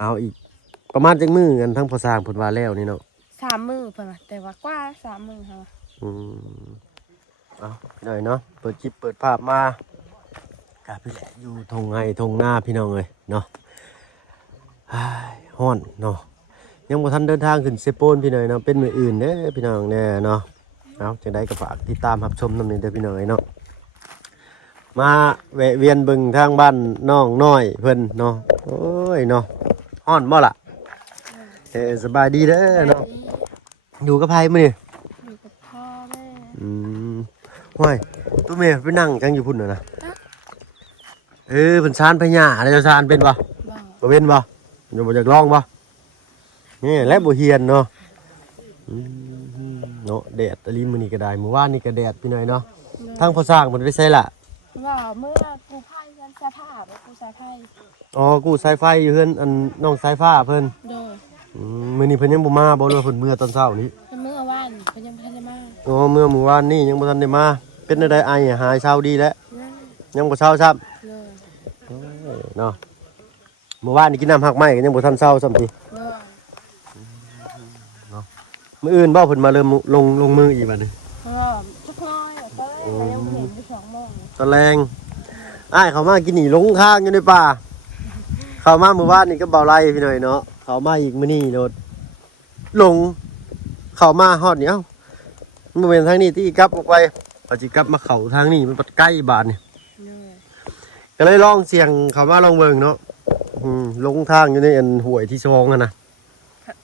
เอาอีกประมาณจังมือกันทั้งพอสร้างผลว่าแล้วนี่เนาะ 3 มื้อเพิ่นว่าแต่ว่ากว่า3 มื้อค่ะ อืมเอาพี่หน่อยเนาะเปิดคลิปเปิดภาพมากะพี่แหละอยู่ทงไห้ทงหน้าพี่น้องเลยเนาะฮ้ายฮ้อนเนาะยังบ่ทันเดินทางขึ้นเซโปนพี่หน่อยเนาะเป็นมื้ออื่นเด้อพี่น้องแน่เนาะเอาจังได๋ก็ฝากติดตามรับชมนำนี้เด้อพี่น้องเอ้ยเนาะมาแวะเวียนเบิ่งทางบ้านน้องน้อยเพิ่นเนาะโอ้ยเนาะฮ้อนบ่ล่ะสบายดีเด้อเนาะอยู่กับไผมื้อนี้ อยู่กับพ่อแม่ ห้วยตู้เมย์ไปนั่งจังอยู่พุ่นน่ะนะเป็นชานพญาอะไรจะชานเป็นบ่ บ่ บ่เป็นบ่อยู่บ่อยากลองบ่นี่และบ่เฮียนเนาะเนาะแดดอลีมื้อนี้ก็ได้มื้อวานนี่ก็แดดพี่หน่อยเนาะทางพอสร้างมันไปใส่ล่ะ ว่าเมื่อกูพายกันสภาพกูสายไฟ อ๋อกูสายไฟอยู่เฮือนอันน้องสายฟ้าเพิ่น โดย มื้อนี้เพิ่นยังบ่มาบ่เลยเพิ่นเมื่อตอนเช้านี้ เมื่อวานเพิ่นยังบ่ทันได้มา อ๋อเมื่อมื้อวานนี่ยังบ่ทันได้มาเป็นจังได๋ไอหายเช้าดีแล้ว นั่น ยังบ่เช้าซ้ำ เลย เนาะเมื่อวานนี่กินน้ำหักไม้ก็ยังบ่ทันเช้าซ้ำติ เลย มื้ออื่นบ่เพิ่นมาเริ่มลงมืออีกบัดนี้ ก็ทุกน้อยก็เลยยังบ่เห็นไป2 โมง ตอนแรงอ้ายเขามากินหนีลงข้างอยู่ในป่าเขามาเมื่อวานนี่ก็เบาไล่พี่หน่อยเนาะเขามาอีกมื้อนี้โดดลงเขามาฮอดนี่เอ้ามันบ่เป็นทางนี้ที่กลับออกไปพอสิกลับมาเข้าทางนี้มันใกล้บ้านนี่ เลย ก็เลยลองเสี่ยงเขามาลองเบิ่งเนาะลงทางอยู่ในอันห้วยที่2อ่ะนะ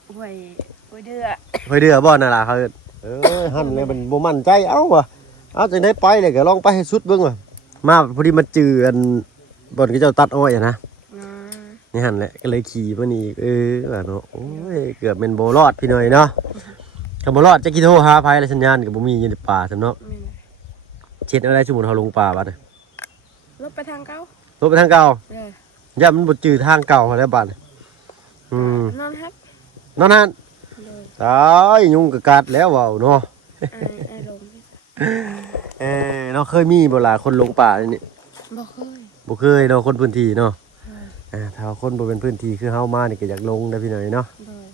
หวยเดือ ห้วยเดือบ่นั่นล่ะเขาหั่นเลยมันบ่มั่นใจเอ้าว่ะเอาจังได๋ไปเลยก็ลองไปให้สุดเบิ่งว่ะมาพอดีมาจืออันบ่อนที่เจ้าตัดอ้อยอะนะนี่หั่นแหละก็เลยขี่มานี่ว่าเนาะโอ้ยเกือบเป็นบ่รอดพี่หน่อยเนาะถ้าบ่รอดจะกี่โทรหาไผอะไรสัญญาณก็บ่มีอยู่ในป่าซั่นเนาะเช็ดอะไรสมมุติเฮาลงป่าบัดน่ะ รถไปทางเก่าร ถไปทางเก่า เลย ย่ามันบ่จือทางเก่าแล้วบัดน่ะนอนครับ นอนนั่น เลย ตายยุงก็กัดแล้วว้าวเนาะ ไอ้ลง เนาะเคยมีบ่ล่ะคนลงป่านี่ บ่เคย บ่เคยเนาะคนพื้นที่เนาะถ้าคนบ่เป็นพื้นที่คือเฮามานี่ก็อยากลงนะพี่หน่อยเนาะ เลย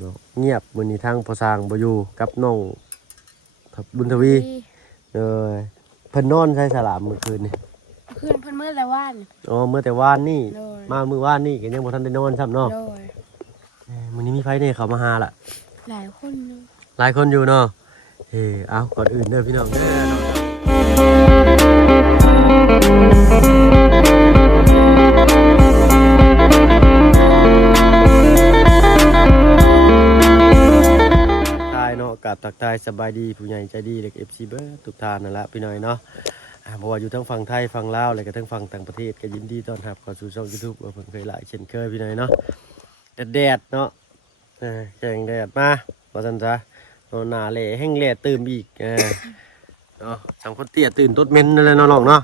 เนาะเงียบมื้อนี้ทางพอสร้างบ่อยู่กับน้องบุญทวีเพิ่นนอนใส่สลามเมื่อคืนนี่ คืนเพิ่นเมื่อแต่ว่าน อ๋อเมื่อแต่วานนี่ เลย มามื้อวานนี่ก็ยังบ่ทันได้นอนซ้ำเนาะ เลย มื้อนี้มีไผเนี่ยเขามาหาล่ะ หลายคนเนาะ หลายคนอยู่เนาะเอาก่อนอื่นเด้อพี่น้องเด้อทายเนาะกับตักทายสบายดีผู้ใหญ่ใจดีเล็ก FC เบิร์ดทุกท่านนั่นละพี่น้อยเนาะเพราะว่าอยู่ทั้งฝั่งไทยฝั่งลาวแล้วก็ทั้งฝั่งต่างประเทศก็ยินดีต้อนรับเข้าสู่ช่อง YouTube เพิ่นเคยหลายเช่นเคยพี่น้อยเนาะแดดเนาะแข่งแดดมาว่าซั่นซะหน้าแหล่แห้งแหล่ตื่มอีกเนาะสำคนเตี้ยตื่นต้นเม้นนั่นแหละเนาะน้องเนาะ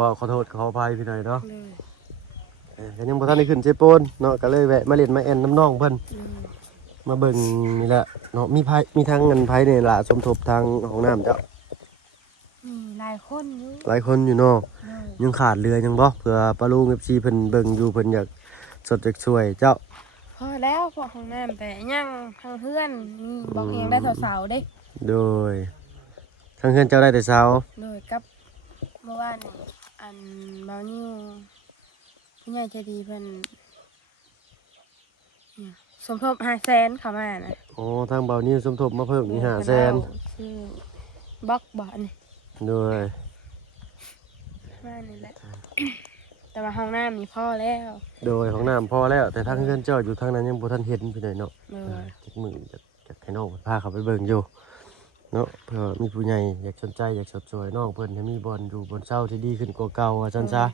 ว่าขอโทษขออภัยพี่น้อยเนาะ เลย ก็ยังบ่ทันได้ขึ้นเชโปนเนาะก็เลยแวะมาเล่นมาแอนน้ำน้องเพิ่นมาเบิ่งนี่แหละเนาะมีทางเงินไผนี่ล่ะสมทบทางห้องน้ำเจ้า หลายคนอยู่ หลายคนอยู่เนาะ เลย ยังขาดเรือยังบ่เผื่อปลาลูก FC เพิ่นเบิ่งอยู่เพิ่นอยากสดอยากช่วยเจ้า พอแล้วพวกห้องน้ำแต่ยังทางเพื่อนบอกยังได้สาวๆเด้ โดยทางเฮือนเจ้าได้แต่เช้า เลยกับเมื่อวานนี่อันเบานิวผู้ใหญ่ใจดีเพิ่นเนี่ยสมทบ500,000เข้ามานะ อ๋อทางเบานี้สมทบมาเพิ่มอีก500,000 ชื่อบล็อกบ่อันนี้ โดย มานี่แหละ แต่ว่าห้องน้ำนี่พอแล้ว โดยของน้ำพอแล้วแต่ทางเฮือนเจ้าอยู่ทางนั้นยังบ่ทันเห็นพี่น้อยเนาะ เลย จักมื้อจักให้น้องพาเขาไปเบิ่งอยู่เนาะเผื่อมีผู้ใหญ่อยากสนใจอยากสดสวยน้องเพิ่นให้มีบอลอยู่บนเช้าที่ดีขึ้นกว่าเก่าว่าซั่นซะ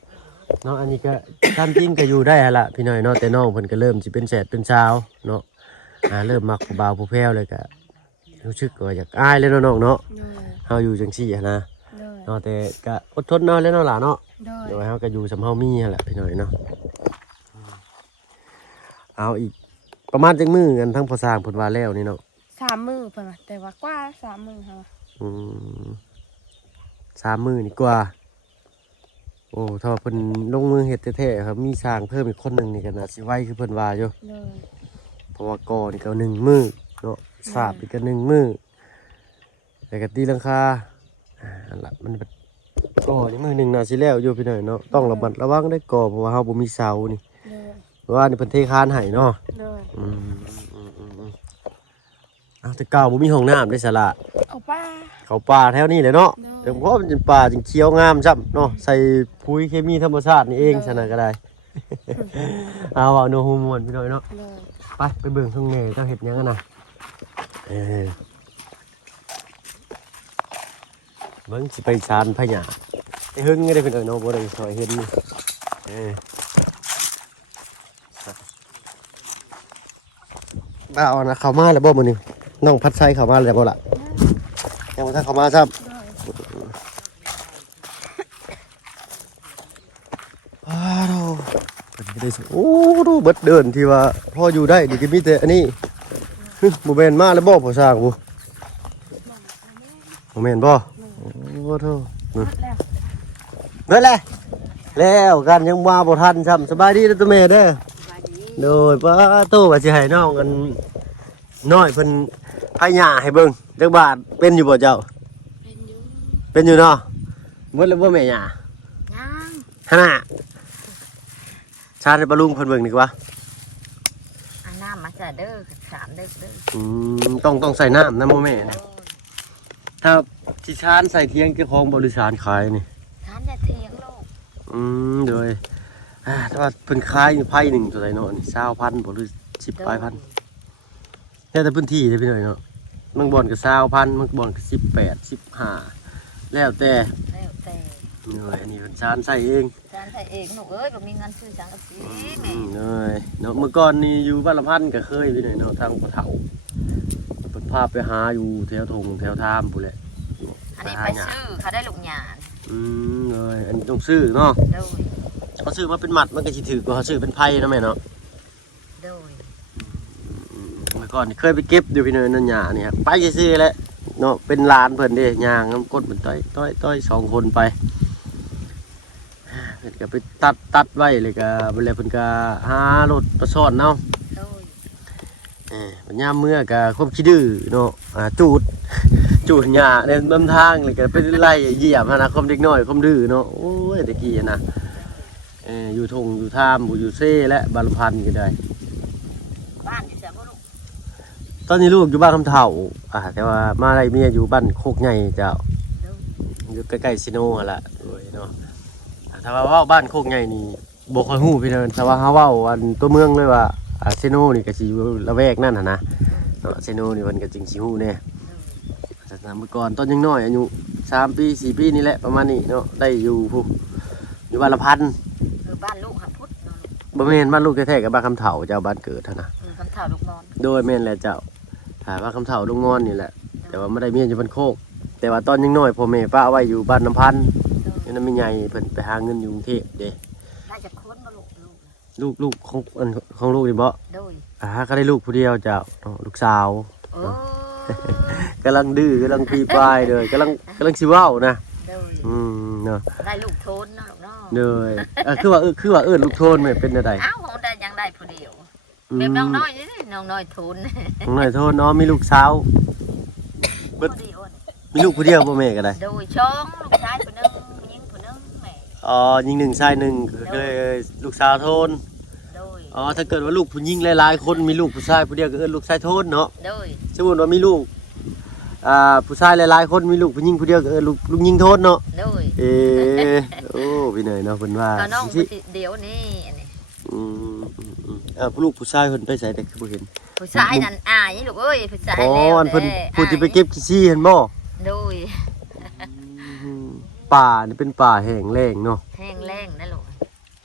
เนาะอันนี้ก็ตามจริงก็อยู่ได้หั่นล่ะพี่น้อยเนาะแต่น้องเพิ่นก็เริ่มสิเป็นแสดเป็นสาวเนาะเริ่มมักผู้บ่าวผู้แพ้วเลยก็รู้สึกว่าอยากอายเลยเนาะน้องเนาะ เลย เฮาอยู่จังซี่หั้นนะ เลย เนาะแต่ก็อดทนเนาะแล้วเนาะล่ะเนาะ เลย โดยเฮาก็อยู่สำเฮามีหั่นแหละพี่น้อยเนาะเอาอีกประมาณจังมื้อกันทั้งพอสร้างเพิ่นว่าแล้วนี่เนาะ 3 มื้อเพิ่นว่าแต่ว่ากว่า3 มื้อค่ะ 3 มื้อนี่กว่า โอ้ถ้าว่าเพิ่นลงมือเฮ็ดแท้ๆครับมีสร้างเพิ่มอีกคนหนึงนี่ก็น่าสิไวคือเพิ่นว่าอยู่ โดย เพราะว่าก่อนี่ก็1มื้อเนาะสาบอีกก็1มื้อแล้วก็ตีหลังคาอันละมันแบบก่อนี่มื้อหนึงน่าสิแล้วอยู่พี่น้อยเนาะต้องระมัดระวังได้ก่อเพราะว่าเฮาบ่มีเสานี่ โดย เพราะว่านี่เพิ่นเทคานให้เนาะ โดย อืมอ้าวแต่เก่าบ่มีห้องน้ำได้สละ เอาป้า เขาป่าแถวนี้เลยเนาะ เนาะ แต่เพราะมันเป็นป่าจึงเขียวงามจับเนาะใส่ปุ๋ยเคมีธรรมชาตินี่เองฉะนั้นก็ได้ เอาเอาโนฮูมวนพี่น้อยเนาะ โดย ไปเบิ่งข้างในเจ้าเห็ดหยังกันนะเบิ่งสิไปชานพญาไอ้หึงก็ได้พี่น้อยเนาะบ่ได้ซอยเห็นนี่บ้าเอานะเข้ามาแล้วบ่มื้อนี้น้องพัดไส้เข้ามาแล้วบ่ล่ะยังบ่ทันเข้ามาซ้ำ อ้าวเป็นไปได้สิโอ้ดูเบิดเดินที่ว่าพออยู่ได้ดีก็มีแต่อันนี้บ่แม่นมาแล้วบ่ผู้สร้างบ่บ่แม่นบ่โอ้โธ่ แล้ว นั่นแหละแล้วกันยังมาบ่ทันซ้ำสบายดีเด้อตัวแม่เด้อโดยป้าโตว่าสิให้น้องกันน้อยเพิ่นพาหญ้าให้เบิ่งจักบาทเป็นอยู่บ่เจ้า เป็นอยู่ เป็นอยู่เนาะหมดแล้วบ่แม่หญ้า ยัง หั่นน่ะชาติให้ปลาลุงเพิ่นเบิ่งดีกว่า อันน้ำมาจะเด้อขามเด้อเด้อ ต้องใส่น้ำนะโมแม่นะถ้าที่ชานใส่เทียงเจ้าของบริษัทขายนี่ ทานจะเทียงลูก โดยถ้าว่าเพิ่นขายอยู่ไผ่หนึ่งเท่าไหร่เนาะนี่20,000บ่หรือ10ปลายพันแล้วแต่พื้นที่เด้อพี่น้อยเนาะบางบ่อนก็20,000บางบ่อนก็18 15แล้วแต่ แล้วแต่ นี่เลยอันนี้เพิ่นชานใส่เอง ทานใส่เองลูกเอ้ยบ่มีเงินซื้อสังกะสีแม่ เลยเนาะเมื่อก่อนนี่อยู่บ้านละพันก็เคยพี่น้อยเนาะทางปะเฒ่าเพิ่นพาไปหาอยู่แถวทงแถวทามพู้นแหละ อันนี้ไปซื้อเขาได้ลูกหยาด เลยอันนี้ต้องซื้อเนาะ โดย เขาซื้อมาเป็นหมัดมันก็สิถือกว่าเขาซื้อเป็นไพ่นะแม่เนาะ โดย เมื่อก่อนนี่เคยไปเก็บอยู่พี่เนินนั่นหยาเนี่ยไปซื้อๆแหละเนาะเป็นลานเพิ่นเด้ยางน้ำก้นมันต้อย2 คนไปเพิ่นก็ไปตัดไว้เลยก็เวลาเพิ่นก็หารถประสอนเนาะ โดย มันยามเมื่อก็ความขี้ดื้อเนาะจูดหญ้าในลำทางเลยก็ไปไล่เหยียบหั้นนะความเด็กน้อยความดื้อเนาะโอ้ยตะกี้นะอยู่ทงอยู่ทามอยู่เซ่และบานพันก็ได้ บ้านอยู่แซ่บ่ลูก ตอนนี้ลูกอยู่บ้านคำเฒ่าแต่ว่ามาได้เมียอยู่บ้านโคกใหญ่เจ้า โดย อยู่ใกล้ๆซิโนหั่นล่ะด้วยเนาะถ้าว่าเว้าบ้านโคกใหญ่นี่บ่ค่อยฮู้พี่เด้อแต่ว่าเฮาเว้าอันตัวเมืองเลยว่าซิโนนี่ก็สิอยู่ละแวกนั่นหั่นนะเนาะซิโนนี่มันก็จริงสิฮู้แน่แต่เมื่อก่อนตอนยังน้อยอายุ3 ปี4 ปีนี่แหละประมาณนี้เนาะได้อยู่ผู้อยู่บ้านละพัน บ้านลูกหาพุทธเนาะ บ่แม่นบ้านลูกแท้ๆกับบ้านคำเฒ่าเจ้าบ้านเกิดหั่นนะ คำเท่าลูกนอน โดยแม่นแหละเจ้าบ้านคำเฒ่าลุงงอนนี่แหละแต่ว่าไม่ได้เมียอยู่บ้านโคกแต่ว่าตอนยังน้อยพ่อแม่ป้าไว้อยู่บ้านน้ำพันนี่นั่นไม่ใหญ่เพิ่นไปหาเงินอยู่กรุงเทพเด้ ได้จะค้นมาลูก ลูกของลูกนี่บ่ โดย ก็ได้ลูกผู้เดียวเจ้าลูกสาว โอ้ กำลังดื้อกำลังปีปลายเลยกำลังสิเว้านะ โดย เนาะ ได้ลูกโทนเนาะลูกเนาะ เลยคือว่าลูกโทนแม่เป็นอะไร อ้าวของได้ยังได้ผู้เดียวแบบน้องน้อยนี่น้องน้อยโทน ของหน่อยโทนเนาะมีลูกสาว ผู้เดียว มีลูกผู้เดียวบ่แม่ก็ได้ โดยช่องลูกชายผู้หนึงยิงผู้หนึงแม่ ยิง1ชาย1ก็เลยลูกสาวโทน โดย ถ้าเกิดว่าลูกผู้หญิงหลายๆคนมีลูกผู้ชายผู้เดียวก็ลูกชายโทนเนาะ โดย สมมุติว่ามีลูกผู้ชายหลายๆคนมีลูกผู้หญิงผู้เดียวก็ลูกหญิงโทนเนาะ โดย โอ้พี่เนยเนาะเพิ่นว่า ก็น้อง สิ เดี๋ยวนี่อันนี้ ลูกผู้ชายเพิ่นไปไสแต่คือบ่เห็น ผู้ชายนั่นอายลูกเอ้ยผู้ชาย อ๋อ แล้ว อันเพิ่นผู้ที่ไปเก็บขี้ซี่เห็นบ่ โดย ป่านี่เป็นป่าแห้งแล้งเนาะ แห้งแรงนะลูก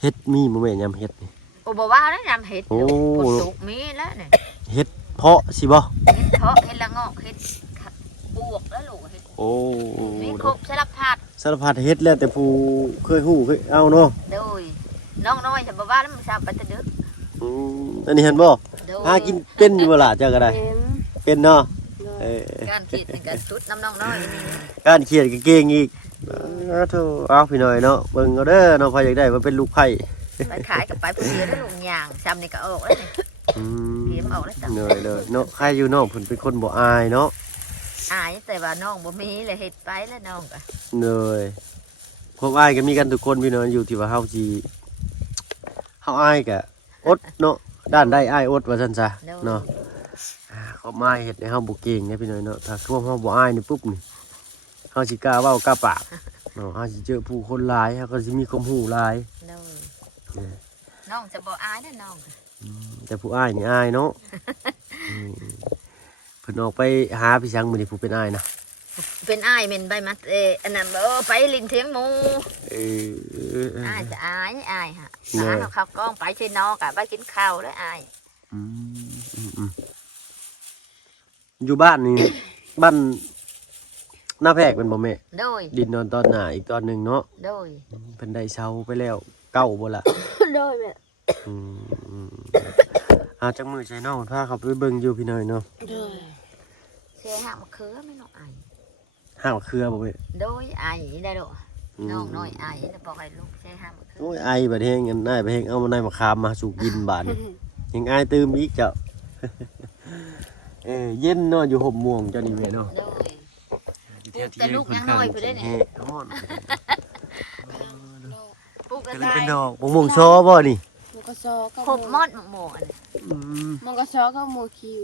เฮ็ดมีบ่แม่นยามเฮ็ดนี่ โอ้บ่ว่าแล้วยำเห็ด โอ้ ลูกผลสุกมีแล้วเนี่ย เฮ็ดเพาะสิบ่ เห็ดเพาะเห็ดละงอกเห็ดปวกแล้วลูกเห็ด โอ้ มีครบสารพัด สารพัดเฮ็ดแล้วแต่ผู้เคยฮู้เคยเอาเนาะ โดยน้องน้อยจะบ่ว่าแล้วมันทราบไปแตะดึก อันนี้เห็นบ่ โดย หากินเป็นอยู่บ่ล่ะเจ้าก็ได้ เอ็ม เป็นเนาะ โดย เออ การขีดเป็นการสุดน้ำน้องน้อยนี่ การเขียนก็เก่งอีก เอาพี่น้อยเนาะเบิ่งเอาเด้อเนาะพออยากได้มาเป็นลูกไผ่ ไปขายกับไปผู้เดียวแล้วลุงย่างซ้ำนี่ก็ออกแล้วนี่ อืม เพียมออกแล้วจ้ะ เหนื่อยเลยเนาะใครอยู่น้องเพิ่นเป็นคนบ่อายเนาะ อายแต่ว่าน้องบ่มีเลยเฮ็ดไปแล้วน้องก็ เหนื่อยความอายก็มีกันทุกคนพี่น้องอยู่ที่ว่าเฮาสิเฮาอายก็อดเนาะด้านได้อายอดว่าซั่นซะเนาะความอายเฮ็ดให้เฮาบ่เก่งเนี่ยพี่น้อยเนาะถ้าความเฮาบ่อายนี่ปุ๊บนี่เฮาสิกล้าเว้ากล้าปากเนาะเฮาสิเจอผู้คนหลายเฮาก็สิมีความรู้หลาย น้องจะบ่อายนะน้อง แต่ผู้อ้ายนี่อ้ายเนาะ เพิ่นออกไปหาพี่ช้างมื้อนี้ผู้เป็นอ้ายนะ เป็นอายเป็นใบมัดอันนั้นไปลินเทียงหมู เออ อายจะอายฮะหาเขากล้องไปใช่นอกะไปกินข้าวแล้วอาย อืมอยู่บ้านนี่ บ้านหน้าแพรกเป็นบ่แม่ โดย ดินนอนตอนหน้าอีกตอนหนึงเนาะ โดย เพิ่นได้เช่าไปแล้วเก้าบ่ล่ะ โดยแบบ อืมจักมื้อใช้น้องพาเขาไปเบิ่งอยู่พี่น้อยเนาะ โดย เสียหักมะเขือไม่น้องอาย ห้างมะเขือบ่แม่ โดยอายได้ดอกน้องน้อยอายแล้วบอกให้ลูกเสียหักมะเขือ โอ้ยไอบัดเฮงอันอ้ายบัดเฮงเอามาในมะขามมาสู่กินบาดนี่ ยังอายตื่มอีกเจ้า เย็นเนาะอยู่ห่มม่วงเจ้านี่แม่เนาะ โดย แต่ลูกยังน้อยอยู่เด้อนี่ ฮ้อน ปลูกกระ ก็เลย ต่า เป็น ย ดอกม่วงชอบ่นี่ มันก็ซอก็ ครบหมดหมด มันก็ซอก็โมคิว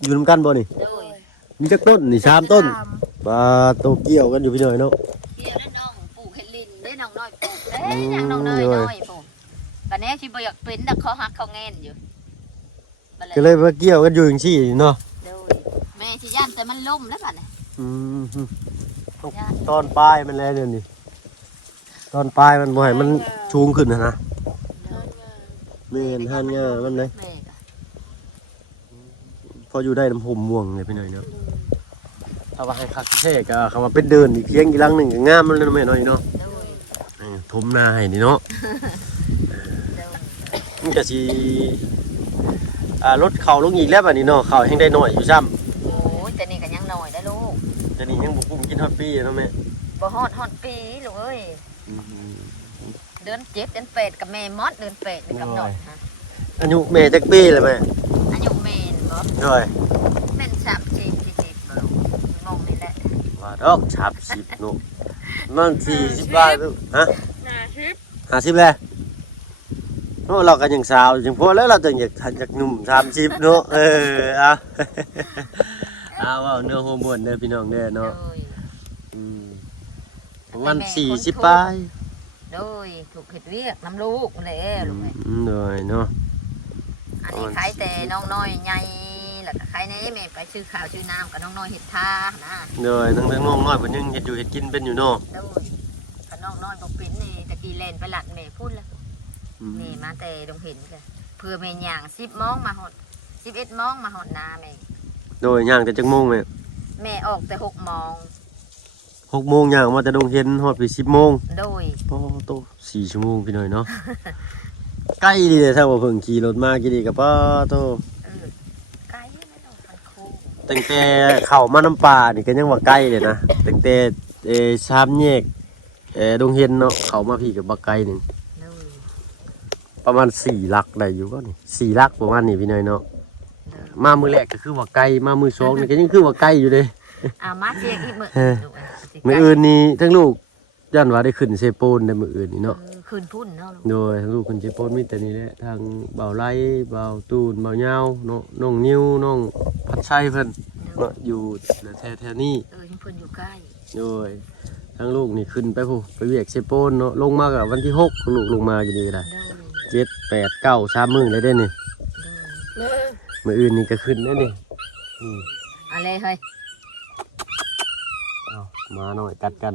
อยู่นำกันบ่นี่ โดย มีจักต้นนี่3ต้นปลาโตเกี่ยวกันอยู่พี่น้อยเนาะ เกี่ยวแล้วน้องปลูกเห็ดลินได้น้องน้อยปลูกเด้ยังน้องน้อยน้อยปลูกบัดนี้สิบ่อยากเป็นแต่เขาหักเขาแง่นอยู่ ก็เลยมาเกี่ยวกันอยู่จังซี่เนาะ โดยแม่สิย่านแต่มันล่มแล้วบัดนี้ ตอนปลายมันแล้วเนี่ยนี่ตอนปลายมันบ่ให้มันชูงขึ้นนะแม่นหันง่ามันเลย แม่ก็ พออยู่ได้น้ำห่มม่วงเลยพี่น้อยเนาะถ้าว่าให้คักแท้ก็คำว่าเป็นเดินอีกเพียงอีกหลังหนึงก็งามมันเลยเนาะแม่น้อยเนาะ โดย ถมนาให้นี่เนาะ โดย มันจะสิรถเข้าลงอีกแล้วบัดนี้เนาะเข้าแฮงได้น้อยอยู่ซ้ำ โอ้ยแต่นี่ก็ยังน้อยได้ลูก แต่นี่ยังบ่คุ้มกินฮอดปีเนาะแม่ บ่ฮอดปีลูกเอ้ยเดือน7เดือน8กับแม่มอดเดือน8นี่กำหนดฮะ อายุแม่จักปีแล้วแม่ อายุแม่นบ่ ด้วย แม่น30 40บ่ลูกงงนี่แหละ ว่าดอก30เนาะมัน40บาทฮะ 50แล้วโอ้เราก็ยังสาวจังพอแล้วเราจังอยากหนุ่ม30เนาะเอาเอาว่าเนื้อโฮมวนเด้อพี่น้องเด้อ โด เนาะ ย ประมาณ40ปลาย โดยถูกเห็ดเวียกน้ำลูกเลยลูกเอ้ย เลยเนาะ อันนี้ใครแต่น้องน้อยใหญ่แล้วก็ใครในแม่ไปซื้อข้าวซื้อน้ำกับน้องน้อยเห็ดทานะ เลยทั้งน้องน้อยเพิ่นยังเฮ็ดอยู่เฮ็ดกินเป็นอยู่เนาะ โดยถ้าน้องน้อยบอกเป็นนี่ตะกี้เล่นไปหลักแม่พูดแล้วนี่มาแต่ดงเห็นกันเพื่อแม่ย่าง10 โมงมาหอด11 โมงมาหอดนาแม่ โดยย่างแต่จักโมงแม่ แม่ออกแต่6 โมง 6โมงย่างมาแต่ดงเห็นฮอดไป10โมง โดย โอ้โต4ชั่วโมงพี่น้อยเนาะ ใกล้ดีเลยถ้าว่าเพิ่งขี่รถมากี่ดีกับป้าโต ไกลไม่ต้องพันคู่ ตั้งแต่เข้ามาน้ำป่านี่ก็ยังว่าใกล้เลยนะตั้งแต่ชามแยกดงเห็นเนาะเข้ามาพี่กับบักไกลนึง โดย ประมาณ4ลักได้อยู่บ่นี่4ลักประมาณนี้พี่น้อยเนาะมามื้อแรกก็คือว่าไกลมามื้อสองนี่ก็ยังคือว่าไกลอยู่เด้ มาเชียร์อีกมื้อ มื้ออื่นนี่ทั้งลูกย่านว่าได้ขึ้นเซโปนได้มื้ออื่นนี่เนาะ คืนพุ่นเนาะลูก โดยทั้งลูกขึ้นเซโปนมีแต่นี่แหละทางเบาไล่เบาตูนเบาเหยาวเนาะน้องนิ้วน้องพัดชัยเพิ่นเนาะอยู่แถวๆนี้ ยังเพิ่นอยู่ใกล้ โดยทั้งลูกนี่ขึ้นไปผู้ไปเวียกเซโปนเนาะลงมากับวันที่6ลูกลงมากี่ดีก็ได้ โดย 7 8 9 3มื้อเลยเด้นี่ โดย มื้ออื่นนี่ก็ขึ้นเด้นี่ อะไรเฮ้ย เอามาหน่อยกัดกัน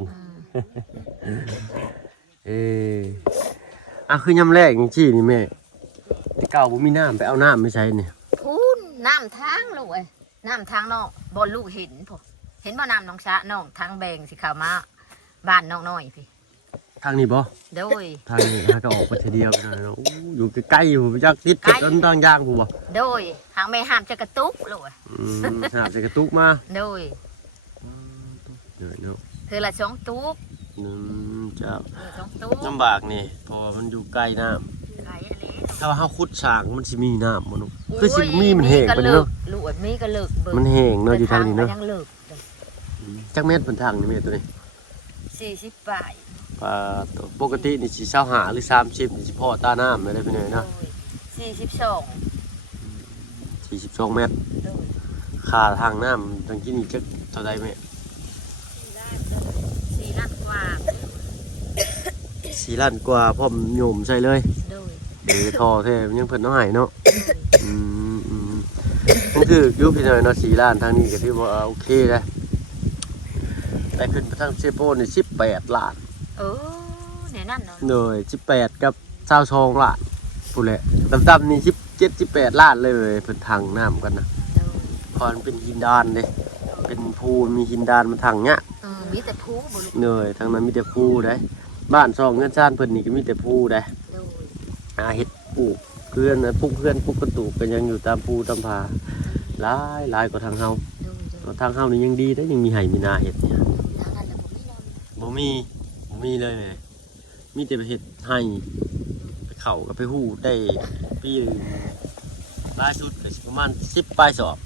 คือยำแรกจริงๆนี่แม่ที่เก่าบ่มีน้ำไปเอาน้ำไม่ใช่เนี่ย พูนน้ำทางลูกเอ้ยน้ำทางนอกบนลูกเห็นผมเห็นบ่น้ำน้องชะน้องทางแบงสิเข้ามาบ้านน้องน้อยพี่ ทางนี้บ่ โดย ทางนี้ฮะก็ออกไปทีเดียวไปหน่อยเนาะอู้อยู่ใกล้ๆผมจักติดต้นทางย่างผมบ่ โดยหางแม่ห้ามจะกระตุกลูกเอ้ย หาบใส่กระตุกมา โดย เดี๋ยวเนาะ เธอละ2ตุก เจ้า สองตู้ ลำบากนี่เพราะว่ามันอยู่ใกล้น้ำ ขายอันนี้ ถ้าว่าเฮาขุดสร้างมันสิมีน้ำบ่นุคือสิมีมันแห้งปานนี้เนาะ ลูกมีก็เลิกเบิ่ง มันแห้งเนาะอยู่ทางนี้เนาะ ยังเลิก จักเม็ดเพิ่นทางนี่แม่ตัวนี้ 40 บาท ตัวปกตินี่สิ25หรือ30นี่สิพอตาน้ำได้พี่น้อยเนาะ 42 42เมตรค่าทางน้ำจังกี้นี่จักเท่าใดแม่ 4 ล้านกว่า 4ล้านกว่าพร้อมโยมใส่เลย โดย ท่อแท้มันยังเพิ่นเอาให้เนาะอืมมันคืออยู่พี่น้อยเนาะ4ล้านทางนี้ก็ถือว่าโอเคนะแต่ขึ้นไปทางเซโปนี่18ล้าน เนี่ยนั่นเนาะ โดย18กับ22ล้านพูดแหละดำๆนี่17 18ล้านเลยเพิ่นถังน้ำกันนะ โดย พอมันเป็นหินดานเด้เป็นภูมีหินดานมันถังเนี้ย มีแต่ผู้บ่ลูก โดยทางนั้นมีแต่ภูเด้บ้านซองเงินชานเพิ่นนี่ก็มีแต่ภูเด้ โดย เฮ็ดปลูกเพื่อนนะปลูกเพื่อนปลูกกระตูกก็ยังอยู่ตามภูตามผาหลายกว่าทางเฮา โดย ทางเฮานี่ยังดีเด้ยังมีไห่มีนาเฮ็ดเนี่ย ทางนั้นแล้วบ่มีนำ บ่มีเลยแหมมีแต่ไปเฮ็ดให้ไปเข้าก็ไปฮู้ได้ปีหนึงล่าสุดก็สิประมาณ10ปลายสอบ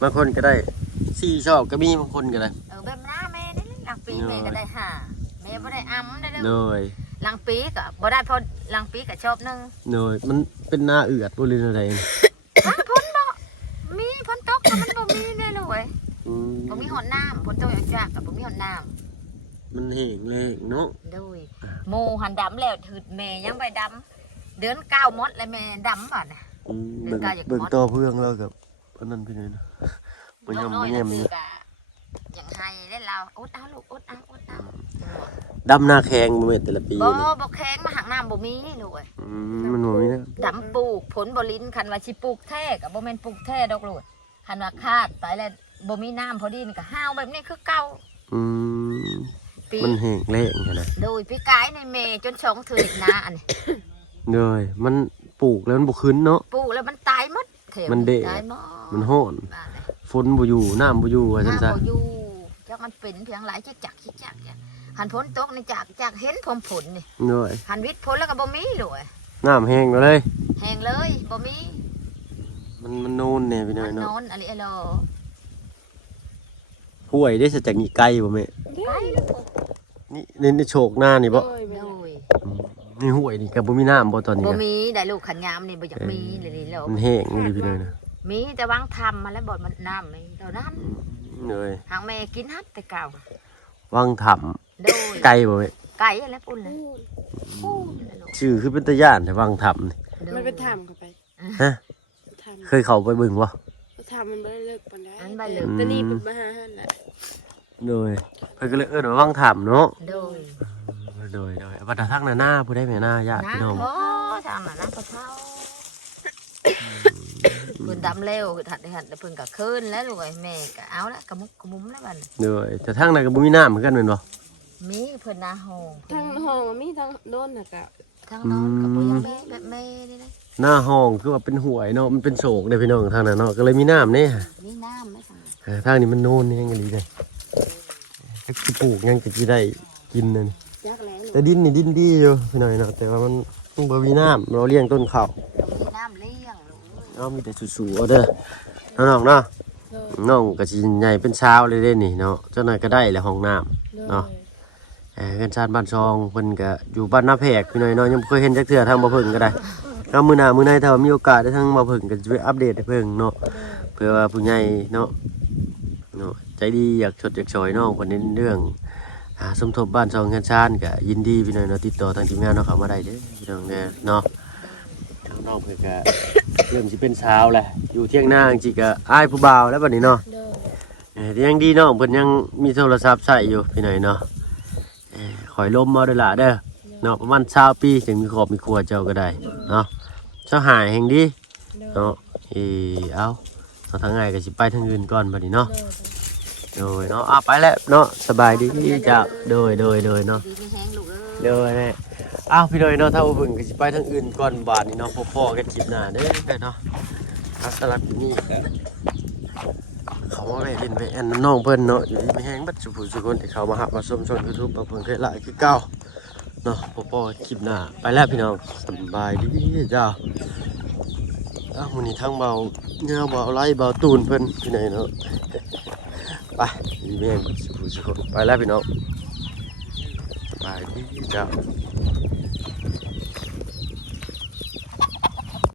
บางคนก็ได้4สอบก็มีบางคนก็ได้ แบบหน้าแม่นี่หลังปีแม่ก็ได้5แม่บ่ได้อ้ำได้ โด เด้อย หลังปีก็บ่ได้พอหลังปีก็ชอบนึง โดยมันเป็นหน้าเอือดบ่หรืออะไร พ้นบ่มีพ้นตกแต่มันบ่มีแน่เลย อืม บ่มีหอนน้ำพ้นตกจากๆก็บ่มีหอนน้ มันแห้งแล้งเนาะ ำโดยโมหันดำแล้วถือแม่ยังไปดำเดือน9มดแล้วแม่ดำบัดน่ะ เบิ่ง เดินกายอยาก เบิ่ง มอด ต่อเพื่องแล้วกับอันนั้นพี่น้อยนะบ่ยำบ่แยม ซื้ นี่ อก็อย่างให้เล่นเราอุดเอาลูกอุดเอาอุดเอา ดำหน้าแข็งบ่แม่นแต่ละปี บ่ นี่ บ่แข็งมาหักน้ำบ่มีลูกเอ้ย มันบ่มีนะ ดำปลูกผลบ่ลิ้นคันว่าสิปลูกแท้ก็บ่แม่นปลูกแท้ดอกลูกคันว่าคาดไปแล้วบ่มีน้ำพอดีนี่ก็ห้าวแบบนี้คือเก่า อืม ปี มันแห้งแล้งหั่นน่ะ โดยปีกายในเมจน2ถึงนะอันนี้ เลยมันปลูกแล้วมันบ่ขึ้นเนาะ ปลูกแล้วมันตายหมดแถว มันเดะ ตายหมด มันร้อน บ้าเลย ฝนบ่อยู่น้ำบ่อยู่ว่าซั่น น้ำ ซะ บ่อยู่จักมันเป็นเพียงหลายจักเนี่ยหันพ้นตกในจากเห็นผมผลนี่ เลย หันวิทย์พ้นแล้วก็บ่มีเลย น้ำแห้งแล้วเลย แห้งเลยบ่มี มันโน่นแน่พี่น้อย น เนาะ อนอะไรรอ ห้วยได้สจากนี่ไกลบ่แม่ ใกล้แล้วพวก นี่ในโชกหน้านี่บ่ โดย โดย นี่ห้วยนี่ก็บ่มีน้ำบ่ตอนนี้ บ่ นะ มีได้ลูกขันยามนี่บ่อยากมีเลยแล้ว มันแห้งเลยพี่น้อยนะ มีแต่วางทำมาแล้วบ่มันน้ำนี่เท่านั้น เลย หางแม่กินฮัดแต่เก่า วังถ้ำ โดย ไกลบ่แม่ ไก่แล้วปุ่นเลยพูดเลยลูก ชื่อคือเป็นตะย่านแต่วังถ้ำนี่ โดย มันไปถามกันไป ฮะ ถาม เคยเข้าไปเบิ่งบ่ ถามมันไม่ได้เลิกปานใด อันบ่เลิก แต่นี่เป็นมาหาหันแหละ โดยเพิ่นก็เลยเอิ้นว่าวังถ้ำเนาะ โดย โดยวัดทางหน้าผู้ได้แม่หน้าญาติพี่น้อง น้ำพอทางนั้นน้ำพอเท่าเพิ่นดำเร็วหัดได้หัดเพิ่นก็คืนแล้วลูกไอ้แม่ก็เอาละกระมุกกระมุมแล้วบัด โดยแต่ทางนั้นก็บ่มีน้ำเหมือนกันแม่นบ่ มีเพิ่นนาห้อง ทั้งห้องมีทั้งโดนน่ะกะ ทางนอนกับบ่ยังแม่แบบแม่นี่นะ หน้าห้องคือว่าเป็นห้วยเนาะมันเป็นโศกเด้อพี่น้องทางนั้นเนาะก็เลยมีน้ำนี่ มีน้ำไหมสั่ง ทางนี้มันโน่นนี่ยังก็ดีเลยถ้าสิปลูกยังก็สิได้กินนั่น ยักแล้ว แต่ดินนี่ดินดีอยู่พี่น้อยเนาะแต่ว่ามันบ่มีน้ำเราเลี้ยงต้นข้าว มีน้ำเลี้ยงลูก เอามีแต่สูๆเอาเด้อน้องๆเนาะน้องก็สิใหญ่เป็นเช้าเลยเด้นี่เนาะเจ้าหน่อยก็ได้แหละห้องน้ำเนาะกันชาติบ้านซองเพิ่นก็อยู่บ้านนาแพกพี่น้อยเนาะยังบ่เคยเห็นจักเทื่อทางบ่เพิ่งก็ได้เอามื้อหน้ามื้อไหนถ้าว่ามีโอกาสได้ทางบ่เพิ่งก็จะไปอัปเดตให้เพิ่งเนาะเพื่อว่าผู้ใหญ่เนาะใจดีอยากชดอยากช่วยน้องเพิ่นในเรื่องสมทบบ้านซองกันชาติก็ยินดีพี่น้อยเนาะติดต่อทางทีมงานเนาะเข้ามาได้เด้อพี่น้องเด้อเนาะทางน้องเพิ่นก็เริ่มสิเป็นสาวแล้วอยู่เที่ยงนาจังซี่ก็อายผู้บ่าวแล้วบัดนี้เนาะ เด้อ ยังดีเนาะเพิ่นยังมีโทรศัพท์ใช้อยู่พี่หน่อยเนาะขอยลมมาด้วยล่ะเด้อเนาะประมาณ20 ปีถึงมีครอบมีครัวเจ้าก็ได้เนาะเจ้าหายแห่งดีเนาะเอาทางไงก็สิไปทางอื่นก่อนบัดนี้เนาะโดยเนาะไปแล้วเนาะสบายดีจ้ะโดยเนาะ ดีไม่แห้งลูกเอ้ย โดยแน่พี่หน่อยเนาะถ้าว่าเพิ่นก็สิไปทางอื่นก่อนบาดนี้เนาะพ่อๆกันคลิปหน้าเด้อเนาะสำหรับนี้ขอ เขามาแวะเล่นแวะแอนน้องเพิ่นเนาะอยู่ที่ไม่แห้งบัดสุผู้สุคนที่เขามาหับมาชมช่อง YouTube บางคนเคยหลายคือเก่าเนาะพอคลิปหน้าไปแล้วพี่น้องสบายดีเจ้ามื้อนี้ทั้งเบาเงาเบาไล่เบาตูนเพิ่นที่ไหนเนาะไปอยู่แม่งบัดสุผู้สุคนไปแล้วพี่น้องสบายดีเจ้า